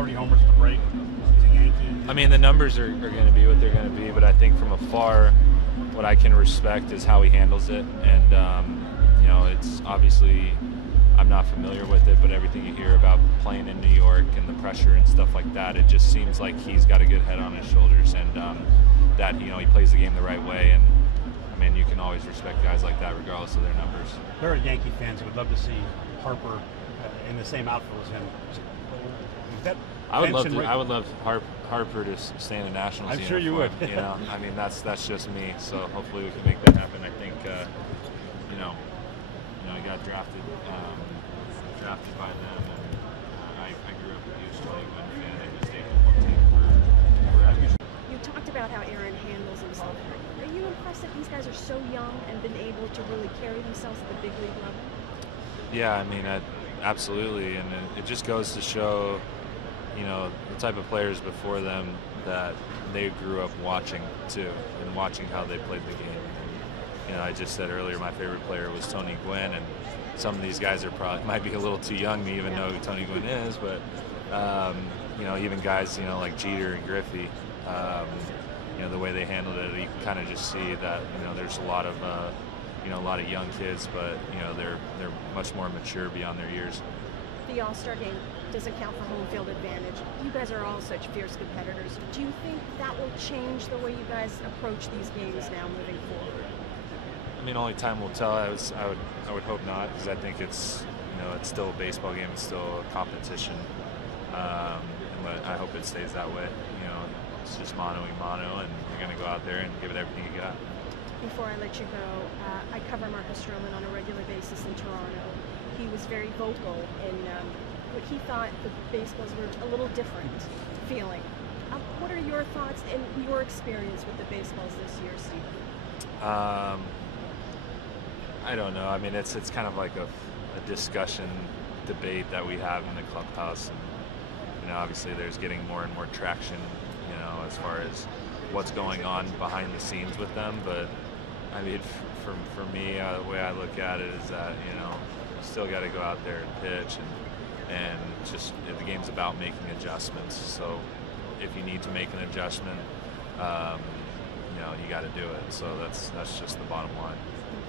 30 homers at the break. He's a Yankee. I mean, the numbers are going to be what they're going to be, but I think from afar, what I can respect is how he handles it. And, it's obviously, I'm not familiar with it, but everything you hear about playing in New York and the pressure and stuff like that, it just seems like he's got a good head on his shoulders, and that, he plays the game the right way. And I mean, you can always respect guys like that regardless of their numbers. There are Yankee fans who would love to see Harper in the same outfit as him. I would love Harper to stay in the Nationals. I'm sure you would. I mean, that's just me. So hopefully we can make that happen. I think, he got drafted by them, and I grew up a huge Tony Gwynn fan. They just stayed football team for You talked about how Aaron handles himself. Are you impressed that these guys are so young and been able to really carry themselves at the big league level? Yeah, I mean, absolutely, and it just goes to show, the type of players before them that they grew up watching too, and watching how they played the game. And, I just said earlier my favorite player was Tony Gwynn, and some of these guys might be a little too young to even know who Tony Gwynn is, but even guys like Jeter and Griffey, the way they handled it, you can kind of just see that there's a lot of young kids, but they're much more mature beyond their years. The All-Star game doesn't count for home field advantage. You guys are all such fierce competitors. Do you think that will change the way you guys approach these games now moving forward? I mean, only time will tell. I would hope not, because I think it's it's still a baseball game. It's still a competition. But I hope it stays that way. It's just mano-a-mano, and you're going to go out there and give it everything you got. Before I let you go, I cover Marcus Stroman on a regular basis in Toronto. He was very vocal in what he thought the baseballs were a little different feeling. What are your thoughts and your experience with the baseballs this year, Stephen? I don't know. I mean, it's kind of like a discussion, debate that we have in the clubhouse, and obviously there's getting more and more traction, as far as what's going on behind the scenes with them. But I mean, for me, the way I look at it is that you still got to go out there and pitch, and just the game's about making adjustments. So if you need to make an adjustment, you got to do it. So that's just the bottom line.